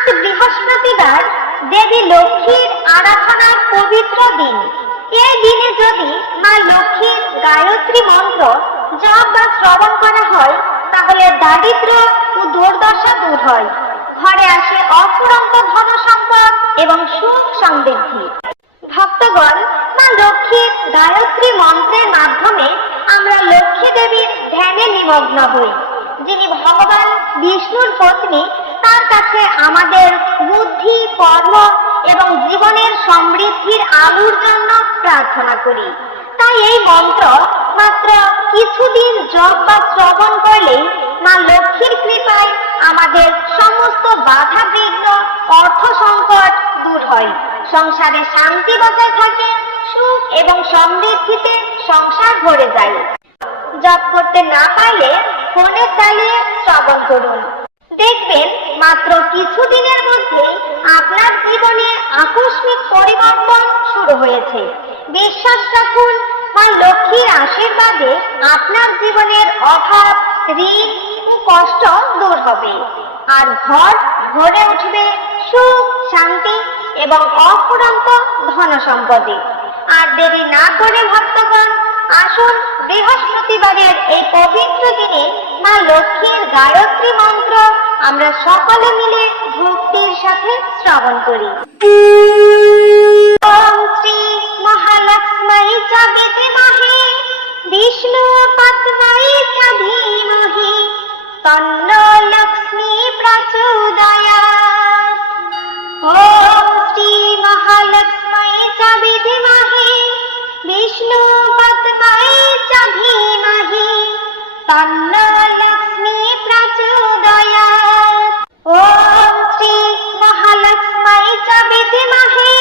আজ বৃহস্পতিবার দেবী লক্ষ্মীর আরাধনার পবিত্র দিন। এই দিনে যদি মা লক্ষ্মীর গায়ত্রী মন্ত্র জপ বা শ্রবণ করা হয় তাহলে দারিদ্র্য ও দুর্দশা দূর হয়, ঘরে আসে অফুরন্ত ধন সম্পদ এবং সুখ সমৃদ্ধি। ভক্তগণ, মা লক্ষ্মীর গায়ত্রী মন্ত্রের মাধ্যমে আমরা লক্ষ্মী দেবীর ধ্যানে নিমগ্ন হই, যিনি ভগবান বিষ্ণুর পত্নী। তার কাছে আমাদের বুদ্ধি, কর্ম এবং জীবনের সমৃদ্ধির আলোর জন্য প্রার্থনা করি। তাই এই মন্ত্র মাত্র কিছুদিন জপ বা শ্রবণ করলেই মা লক্ষ্মীর কৃপায় আমাদের সমস্ত বাধা বিঘ্ন, অর্থ সংকট দূর হয়, সংসারে শান্তি বজায় থাকে, সুখ এবং সমৃদ্ধিতে সংসার ভরে যায়। জপ করতে না পারলে ফোনে চালিয়ে শ্রবণ করুন, দেখবেন মাত্র কিছুদিনের মধ্যে আপনার জীবনে আকস্মিক পরিবর্তন শুরু হয়েছে। বিশ্বাস রাখুন, মা লক্ষ্মীর আশীর্বাদে আপনার জীবনের অভাব, ঋণ ও কষ্ট দূর হবে, আর ঘর ভরে উঠবে সুখ, শান্তি এবং অফুরন্ত ধন সম্পদে। আর দেরি না করে ভক্তগণ, আসুন বৃহস্পতিবারের এই পবিত্র দিনে মা লক্ষ্মীর গায়ত্রী মন্ত্র আমরা সকলে মিলে ভক্তির সাথে শ্রবণ করি। ওম শ্রী মহালক্ষ্মী চ বিদ্মহে বিষ্ণু পত্নী চ ধীমহি তন্নো লক্ষ্মী প্রচোদয়াৎ। ওম শ্রী মহালক্ষ্মী চ বিদ্মহে বিষ্ণু পত্নী চ ধীমহি তন্নো লক্ষ্মী প্রচোদয়াৎ। ওম শ্রী মহালক্ষ্মী চ বিদ্মহে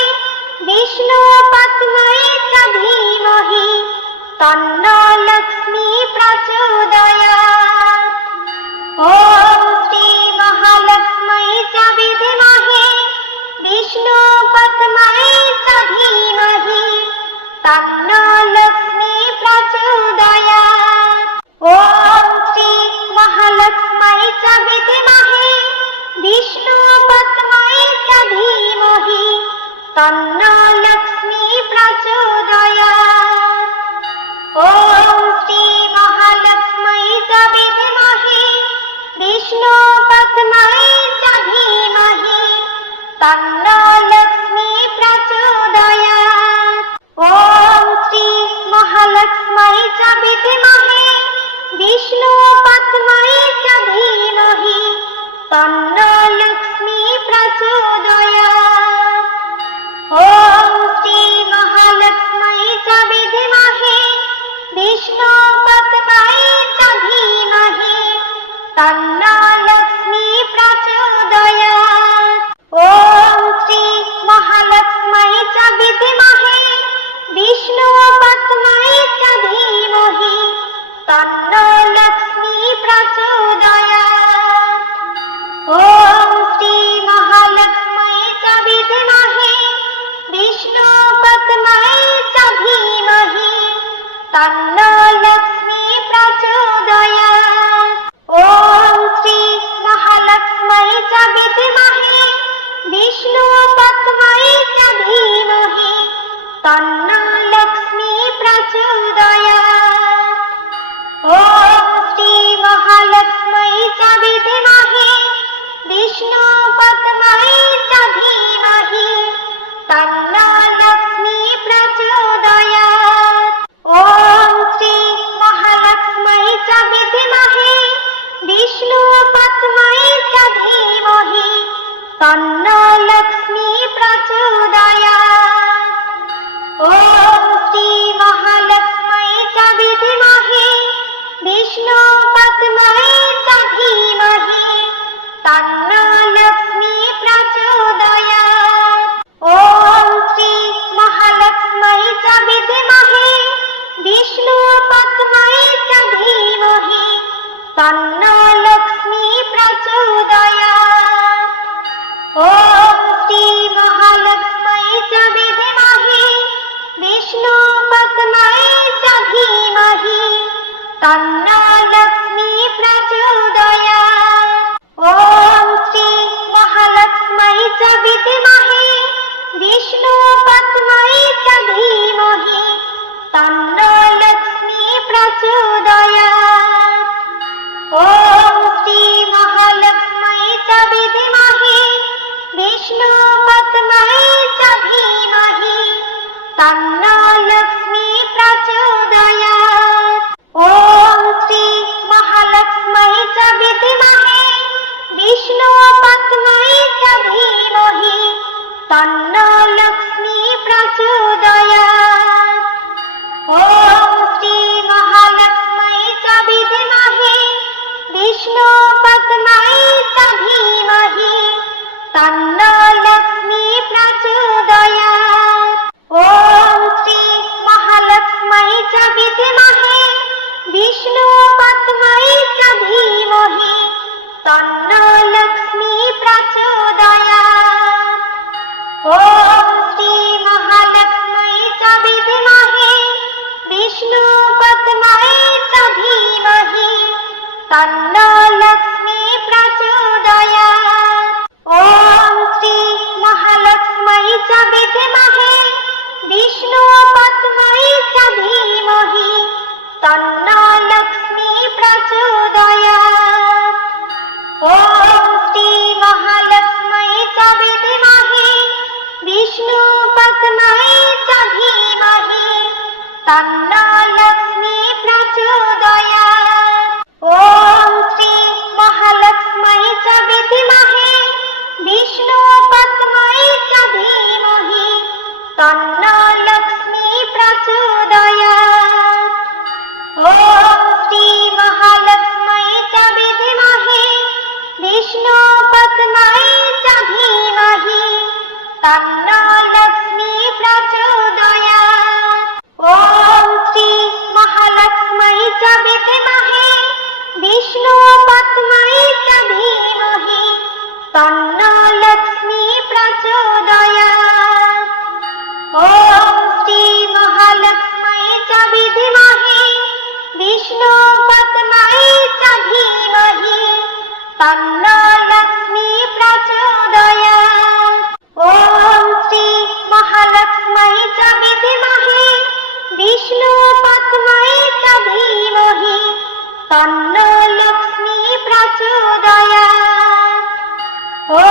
বিষ্ণু পত্নী চ ধীমহি তন্নো লক্ষ্মী প্রচোদয়াৎ। ওম শ্রী মহালক্ষ্মী চ বিদ্মহে বিষ্ণু পত্নী চ ধীমহি তন্নো লক্ষ্মী প্রচোদয়াৎ। ওম শ্রী মহালক্ষ্মী চ বিদ্মহে বিষ্ণু পত্নী চ ধীমহি তন্নো লক্ষ্মী প্রচোদয়াৎ। ওম শ্রী মহালক্ষ্মী চ বিদ্মহে বিষ্ণু পত্নী চ ধীমহি তন্নো লক্ষ্মী প্রচোদয়াৎ। ওম শ্রী মহালক্ষ্মী চ বিদ্মহে বিষ্ণু পত্নী চ ধীমহি তন্নো লক্ষ্মী প্রচোদয়াৎ। ওম শ্রী মহালক্ষ্মী চ বিদ্মহে বিষ্ণু পত্নী চ ধীমহি তন্নো লক্ষ্মী প্রচোদয়াৎ। ওম শ্রী মহালক্ষ্মী চ বিদ্মহে বিষ্ণু পত্নী চ ধীমহি তন্নো লক্ষ্মী প্রচোদয়াৎ। ওম শ্রী মহালক্ষ্মী চ বিদ্মহে বিষ্ণু পত্নী চ ধীমহি তন্নো লক্ষ্মী প্রচোদয়াৎ। ওম শ্রী মহালক্ষ্মী চ বিদ্মহে বিষ্ণু পত্নী চ ধীমহি তন্নো লক্ষ্মী প্রচোদয়াৎ। ওম শ্রী মহালক্ষ্মী চ বিদ্মহে বিষ্ণু পত্নী চ ধীমহি তন্নো লক্ষ্মী প্রচোদয়াৎ। ওম শ্রী মহালক্ষ্মী চ বিদ্মহে বিষ্ণু পত্নী চ ধীমহি তন্নো লক্ষ্মী প্রচোদয়াৎ। ওম শ্রী মহালক্ষ্মী চ বিদ্মহে বিষ্ণু পত্নী চ ধীমহি তন্নো লক্ষ্মী প্রচোদয়াৎ। ওম শ্রী মহালক্ষ্মী চ বিদ্মহে বিষ্ণু পত্নী চ ধীমহি তন্নো লক্ষ্মী প্রচোদয়াৎ। ওম শ্রী মহালক্ষ্মী চ বিদ্মহে বিষ্ণু পত্নী চ ধীমহি তন্নো লক্ষ্মী প্রচোদয়াৎ। ওম শ্রী মহালক্ষ্মী विष्णु पद्मै च धीमहि तन्नो लक्ष्मी प्रचोदयात्। ॐ श्री महालक्ष्मै च विद्महे विष्णु पद्मै च धीमहि तन्नो लक्ष्मी प्रचोदयात्। ॐ श्री महालक्ष्मै च विद्महे विष्णु पद्मै च धीमहि तन्नो लक्ष्मी प्रचोदयात्। ॐ श्री महालक्ष्मै च विद्महे विष्णु पद्मै च धीमहि तन्नो लक्ष्मी प्रचोदयात्। ॐ श्री महालक्ष्मै च विद्महे विष्णु पद्मै च धीमहि तन्नो लक्ष्मी प्रचोदयात्। ॐ श्री महालक्ष्मै च विद्महे विष्णु पद्मै च धीमहि तन्नो लक्ष्मी प्रचोदयात्। ॐ श्री महालक्ष्मै च विद्महे विष्णु पद्मै च धीमहि तन्नो लक्ष्मी प्रचोदयात्। ॐ श्री महालक्ष्मै च विद्महे विष्णु पद्मै च धीमहि तन्नो लक्ष्मी प्रचोदयात्। ॐ श्री महालक्ष्मै च विद्महे विष्णु पद्मै च धीमहि तन्नो लक्ष्मी प्रचोदयात्। ॐ श्री महालक्ष्मै च विद्महे विष्णु पद्मै च धीमहि तन्नो लक्ष्मी प्रचोदयात्। ॐ श्री महालक्ष्मै च विद्महे विष्णु पद्मै च धीमहि तन्नो लक्ष्मी प्रचोदयात्। ॐ श्री महालक्ष्मै च विद्महे विष्णु पद्मै च धीमहि तन्नो लक्ष्मी प्रचोदयात्। ॐ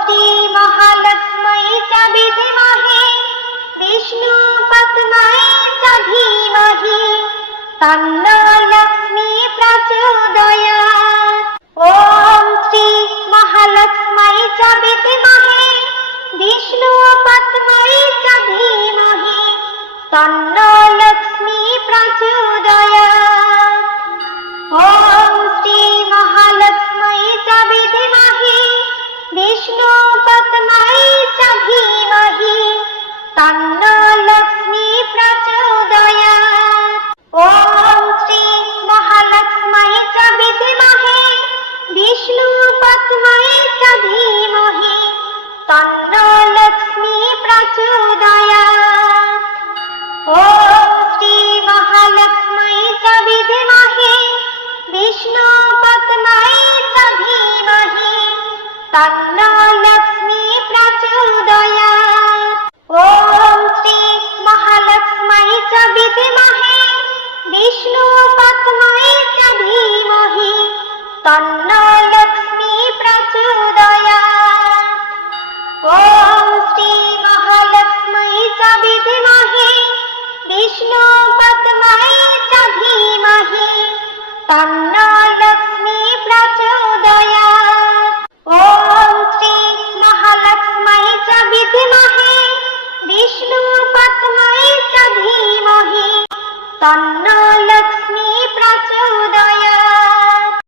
श्री महालक्ष्मै च विद्महे विष्णु पद्मै च धीमहि तन्नो लक्ष्मी प्रचोदयात्। ॐ श्री महालक्ष्मै च विद्महे विष्णु पद्मै च धीमहि तन्नो लक्ष्मी प्रचोदयात्। ॐ श्री महालक्ष्मै च विद्महे विष्णु पद्मै च धीमहि तन्नो लक्ष्मी प्रचोदयात्। ॐ श्री महालक्ष्मै च विद्महे विष्णु पद्मै च धीमहि तन्नो लक्ष्मी प्रचोदयात्। ॐ श्री महालक्ष्मै च विद्महे विष्णु पद्मै च धीमहि तन्नो लक्ष्मी प्रचोदयात्। ॐ श्री महालक्ष्मै च विद्महे विष्णु पद्मै च धीमहि तन्नो लक्ष्मी प्रचोदयात्। ॐ श्री महालक्ष्मै च विद्महे विष्णु पद्मै च धीमहि तन्नो लक्ष्मी प्रचोदयात्। ॐ श्री महालक्ष्मै च विद्महे विष्णु पद्मै च धीमहि तन्नो लक्ष्मी